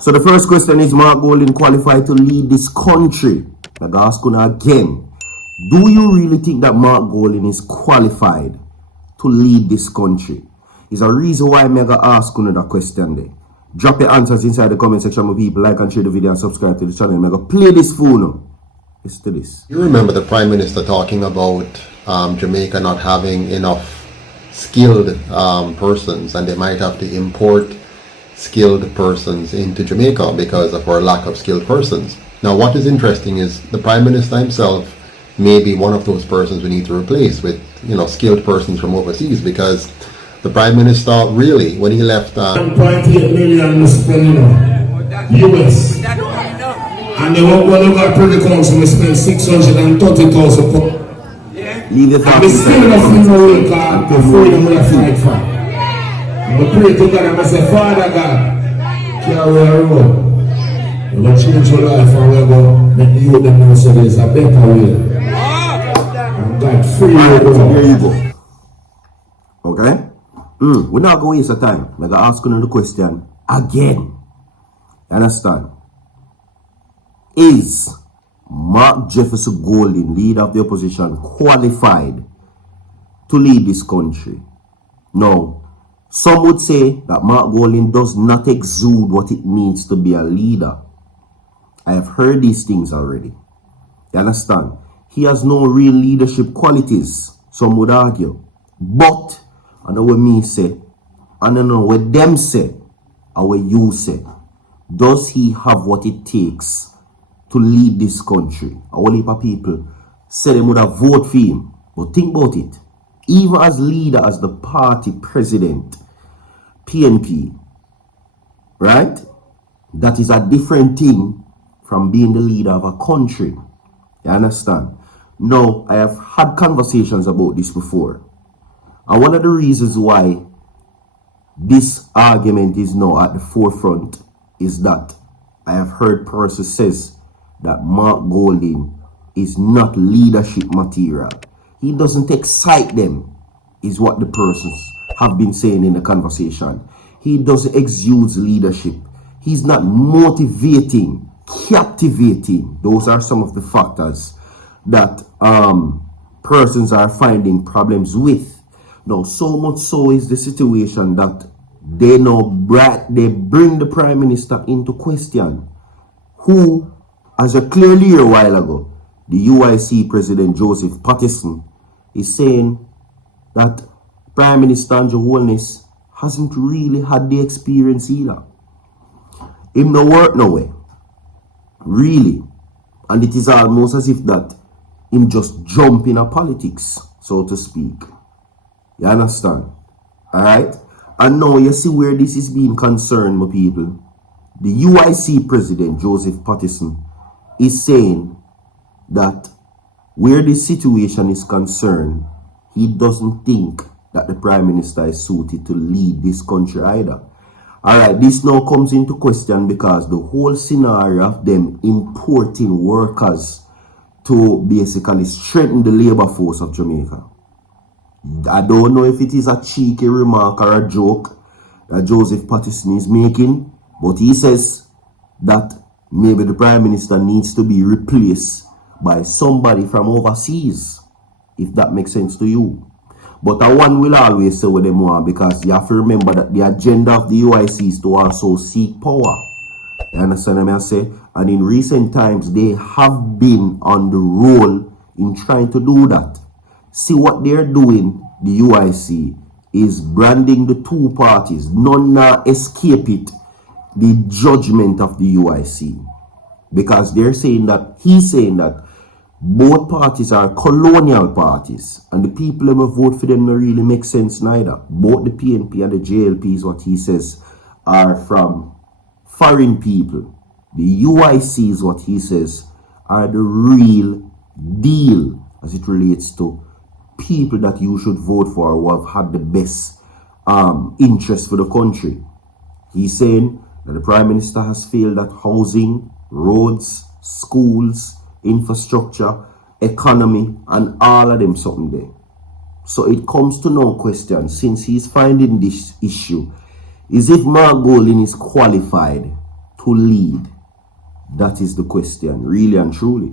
So the first question is, Mark Golding qualified to lead this country? I'm asking again. Do you really think that Mark Golding is qualified to lead this country? Is a reason why I'm going to ask another question there. Drop your answers inside the comment section, my people. Like and share the video and subscribe to the channel. I'm going to play this phone. Listen to this. You remember the Prime Minister talking about Jamaica not having enough skilled persons, and they might have to import skilled persons into Jamaica because of our lack of skilled persons. Now what is interesting is the Prime Minister himself may be one of those persons we need to replace with, you know, skilled persons from overseas, because the Prime Minister really, when he left 1.8 million spending US, and they won't go to Privy Council, we spend 630,000 pounds. Leave it and we still not feel no way, because the freedom we fight for. And we pray to God and we say, Father God, carry our road. We're going to change your life and we're going to make the youth them know so there's a better way. And God, free your road. Here you go. Okay? We're not going to waste of time. I'm going to ask another question again. You understand? Is Mark Jefferson Golding, leader of the opposition, qualified to lead this country? No. Some would say that Mark Golding does not exude what it means to be a leader. I have heard these things already. You understand? He has no real leadership qualities, some would argue. But, I know what me say, and I know what them say, and what you say. Does he have what it takes to lead this country? A whole heap of people say they would have voted for him. But think about it. Even as leader, as the party president, PNP, right? That is a different thing from being the leader of a country. You understand? Now, I have had conversations about this before. And one of the reasons why this argument is now at the forefront is that I have heard persons says that Mark Golding is not leadership material. He doesn't excite them, is what the persons have been saying in the conversation. He doesn't exude leadership. He's not motivating, captivating. Those are some of the factors that persons are finding problems with. Now, so much so is the situation that they bring the Prime Minister into question, who, as a clear year a while ago, the UIC President Joseph Patterson is saying that Prime Minister Andrew Holness hasn't really had the experience either. Him no work no way. Really. And it is almost as if that him just jump in a politics, so to speak. You understand? Alright? And now you see where this is being concerned, my people. The UIC President Joseph Patterson is saying that where this situation is concerned, he doesn't think that the Prime Minister is suited to lead this country either. Alright, this now comes into question because the whole scenario of them importing workers to basically strengthen the labor force of Jamaica. I don't know if it is a cheeky remark or a joke that Joseph Patterson is making, but he says that maybe the Prime Minister needs to be replaced by somebody from overseas, if that makes sense to you. But one will always say what they want, because you have to remember that the agenda of the UIC is to also seek power. You understand what I say? And in recent times, they have been on the roll in trying to do that. See what they're doing, the UIC, is branding the two parties. None now escape it, the judgment of the UIC. Because they're saying that, he's saying that both parties are colonial parties, and the people who vote for them don't really make sense neither. Both the PNP and the JLP, is what he says, are from foreign people. The UIC, is what he says, are the real deal as it relates to people that you should vote for who have had the best interest for the country. He's saying that the Prime Minister has failed at housing, roads, schools, infrastructure, economy, and all of them something there. So it comes to no question, since he's finding this issue, is if Mark Golding is qualified to lead? That is the question, really and truly.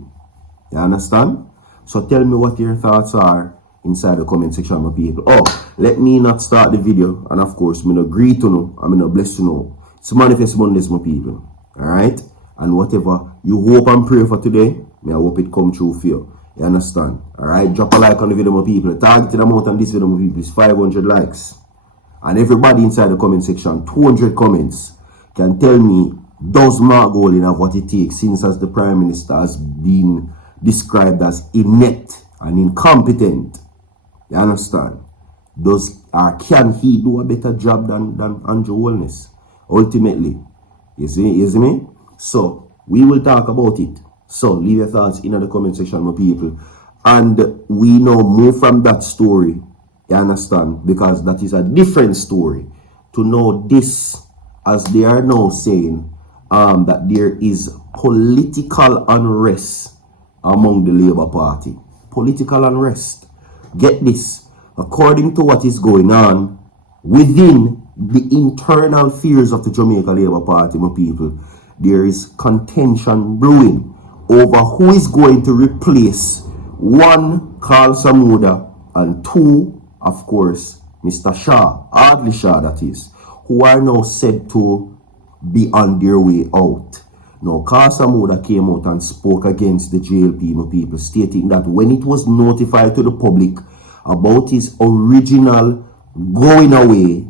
You understand? So tell me what your thoughts are inside the comment section, my people. Oh, let me not start the video. And of course, I'm going to agree to know. I'm going to bless you know. It's Manifest Mondays, my people. Alright? And whatever you hope and pray for today, I hope it come true for you. You understand? Alright? Drop a like on the video, my people. The targeted amount on this video, my people, is 500 likes. And everybody inside the comment section, 200 comments, can tell me, does Mark Golding have what it takes, since as the Prime Minister has been described as inept and incompetent? You understand? Does or can he do a better job than Andrew Holness? Ultimately. You see me? So we will talk about it. So leave your thoughts in the comment section, my people. And we now move from that story. You understand? Because that is a different story. To know this, as they are now saying, that there is political unrest among the Labour Party. Political unrest. Get this. According to what is going on within the internal fears of the Jamaica Labour Party, my people, there is contention brewing over who is going to replace one, Carl Samuda, and two, of course, Mr. Shaw, Audley Shaw that is, who are now said to be on their way out. Now, Carl Samuda came out and spoke against the JLP, my people, stating that when it was notified to the public about his original going away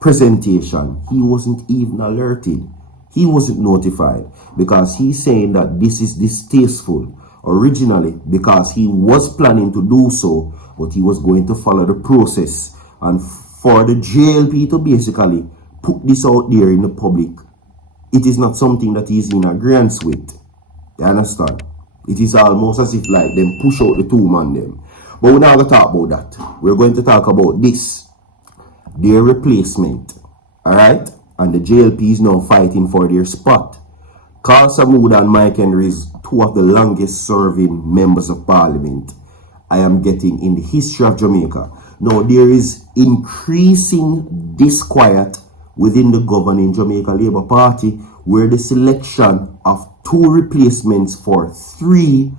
presentation, he wasn't even alerted. He wasn't notified because he's saying that this is distasteful originally because he was planning to do so, but he was going to follow the process. And for the JLP to basically put this out there in the public, it is not something that he's in agreement with. You understand? It is almost as if like them push out the two man them. But we're not going to talk about that. We're going to talk about this. Their replacement. Alright? And the JLP is now fighting for their spot. Carl Samuda and Mike Henry is two of the longest serving members of parliament I am getting in the history of Jamaica. Now there is increasing disquiet within the governing Jamaica Labour Party, where the selection of two replacements for 3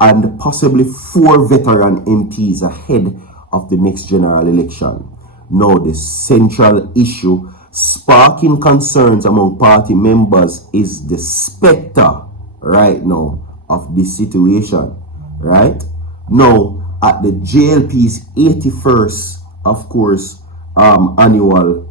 and possibly 4 veteran MPs ahead of the next general election. Now the central issue sparking concerns among party members is the specter right now of this situation. Right now, at the JLP's 81st, of course, annual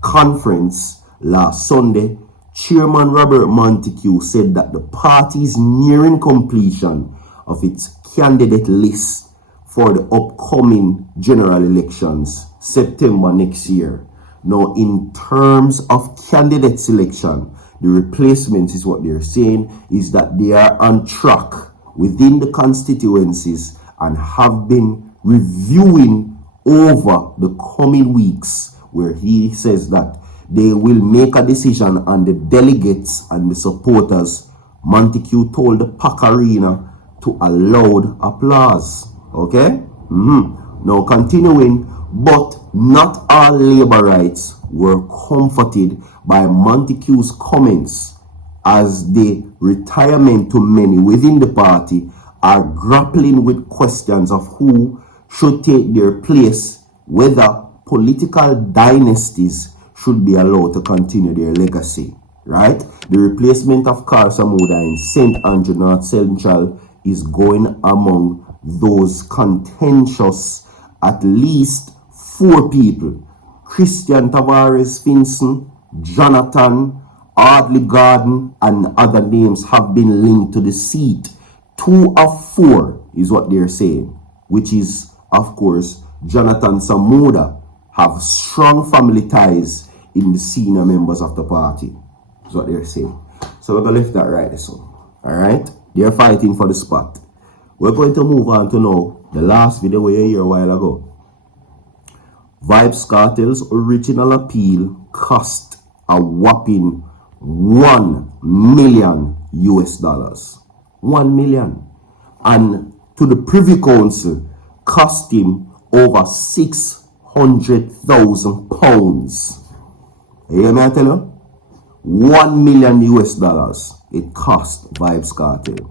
conference last Sunday, Chairman Robert Montague said that the party is nearing completion of its candidate list for the upcoming general elections, September next year. Now, in terms of candidate selection, the replacements is what they're saying is that they are on track within the constituencies and have been reviewing over the coming weeks, where he says that they will make a decision on the delegates and the supporters. Montague told the Pack Arena to a loud applause. Okay? Now continuing, but not all Labourites were comforted by Montague's comments, as the retirement to many within the party are grappling with questions of who should take their place, whether political dynasties should be allowed to continue their legacy. Right? The replacement of Carl Samuda in St. Andrew North Central is going among those contentious at least 4 people. Christian Tavares Finson, Jonathan, Audley Garden, and other names have been linked to the seat. 2 of 4 is what they're saying, which is, of course, Jonathan Samuda have strong family ties in the senior members of the party. That's what they're saying. So we're going to left that right so. Alright? They're fighting for the spot. We're going to move on to now the last video we heard a while ago. Vybz Kartel's original appeal cost a whopping $1 million US. $1 million. And to the Privy Council cost him over £600,000. You hear me I tell you? $1 million US dollars it cost Vybz Kartel,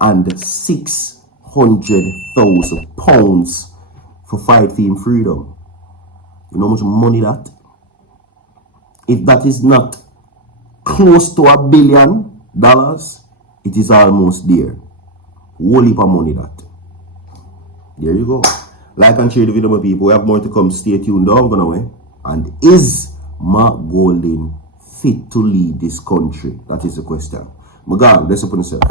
and 600,000 pounds for fight for him freedom. You know how much money that? If that is not close to $1 billion, it is almost there. Whole heap of money that. There you go. Like and share the video, my people. We have more to come. Stay tuned. Don't go away. And is Mark Golding fit to lead this country? That is the question. My God, let's open yourself.